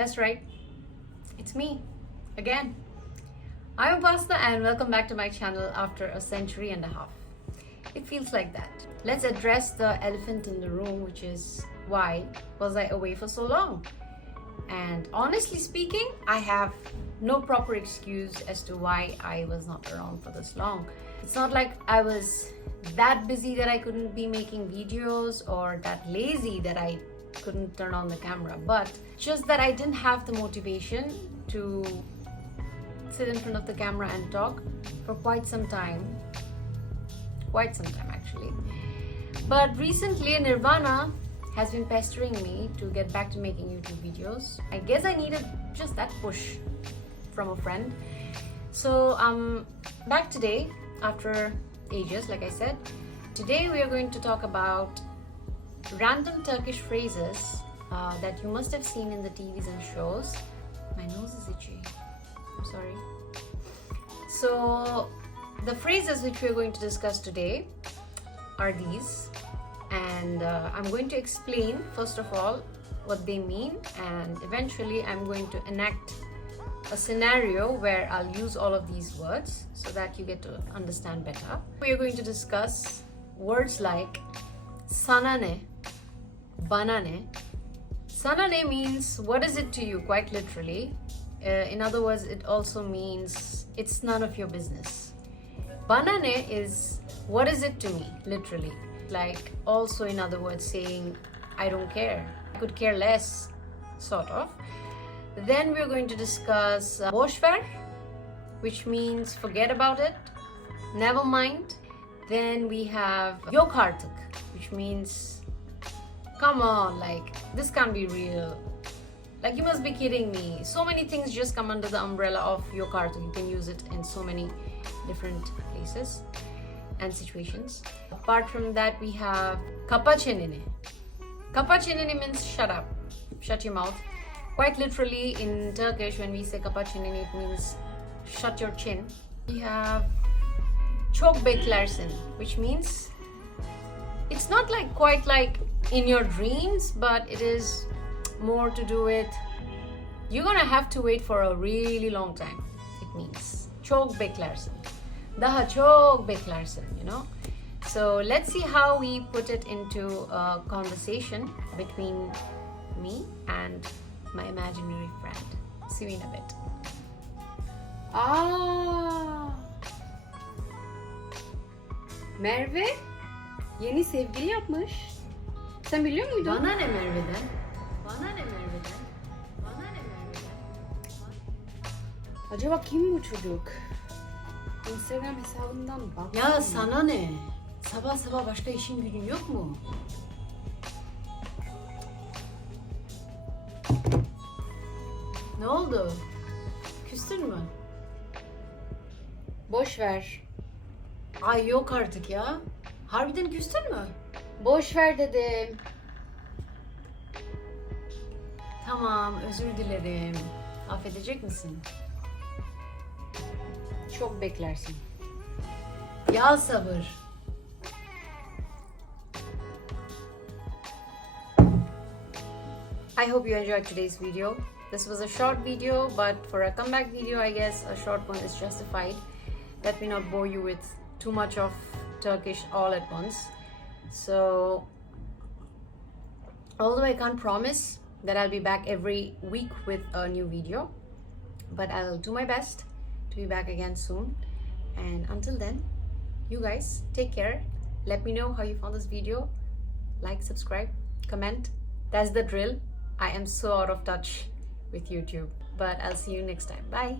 That's right, it's me again. I'm Upasana and welcome back to my channel after a century and a half. It feels like that. Let's address the elephant in the room, which is why was I away for so long? And honestly speaking, I have no proper excuse as to why I was not around for this long. It's not like I was that busy that I couldn't be making videos or that lazy that I couldn't turn on the camera, but just that I didn't have the motivation to sit in front of the camera and talk for quite some time actually. But recently Nirvana has been pestering me to get back to making YouTube videos. I guess I needed just that push from a friend. So I'm back today after ages, like I said. Today we are going to talk about random Turkish phrases that you must have seen in the TVs and shows. My nose is itchy. I'm sorry. So the phrases which we are going to discuss today are these, and I'm going to explain first of all what they mean, and eventually I'm going to enact a scenario where I'll use all of these words so that you get to understand better. We are going to discuss words like sana ne, bana ne. Sana ne means what is it to you, quite literally. In other words, it also means it's none of your business. Bana ne is what is it to me, literally. Like also in other words saying I don't care, I could care less, sort of. Then we're going to discuss boş ver, which means forget about it, never mind. Then we have yok artık, which means come on, like this can't be real, like you must be kidding me. So many things just come under the umbrella of yok artık. You can use it in so many different places and situations. Apart from that, we have kapa çeneni. Kapa çeneni means shut up, shut your mouth. Quite literally in Turkish, when we say kapa çeneni, it means shut your chin. We have çok beklersin, which means it's not like quite like in your dreams, but it is more to do with you're gonna have to wait for a really long time. It means çok beklersin, daha çok beklersin, you know. So let's see how we put it into a conversation between me and my imaginary friend. See you in a bit. Merve yeni sevgili yapmış. Sen biliyor muydun? Bana ne Merve'den? Bana ne Merve'den? Bana ne Merve'den? Acaba kim bu çocuk? Instagram hesabından bak. Ya sana ne? Sabah sabah başka işin gücün yok mu? Ne oldu? Küstün mü? Boş ver. Ay yok artık ya. Harbiden küstün mü? Boş ver dedim. Tamam, özür dilerim. Affedecek misin? Çok beklersin. Ya sabır. I hope you enjoyed today's video. This was a short video, but for a comeback video, I guess a short one is justified. Let me not bore you with too much of Turkish all at once. So, although I can't promise that I'll be back every week with a new video, but I'll do my best to be back again soon. And until then, you guys take care. Let me know how you found this video. Like, subscribe, comment. That's the drill. I am so out of touch with YouTube, but I'll see you next time. Bye.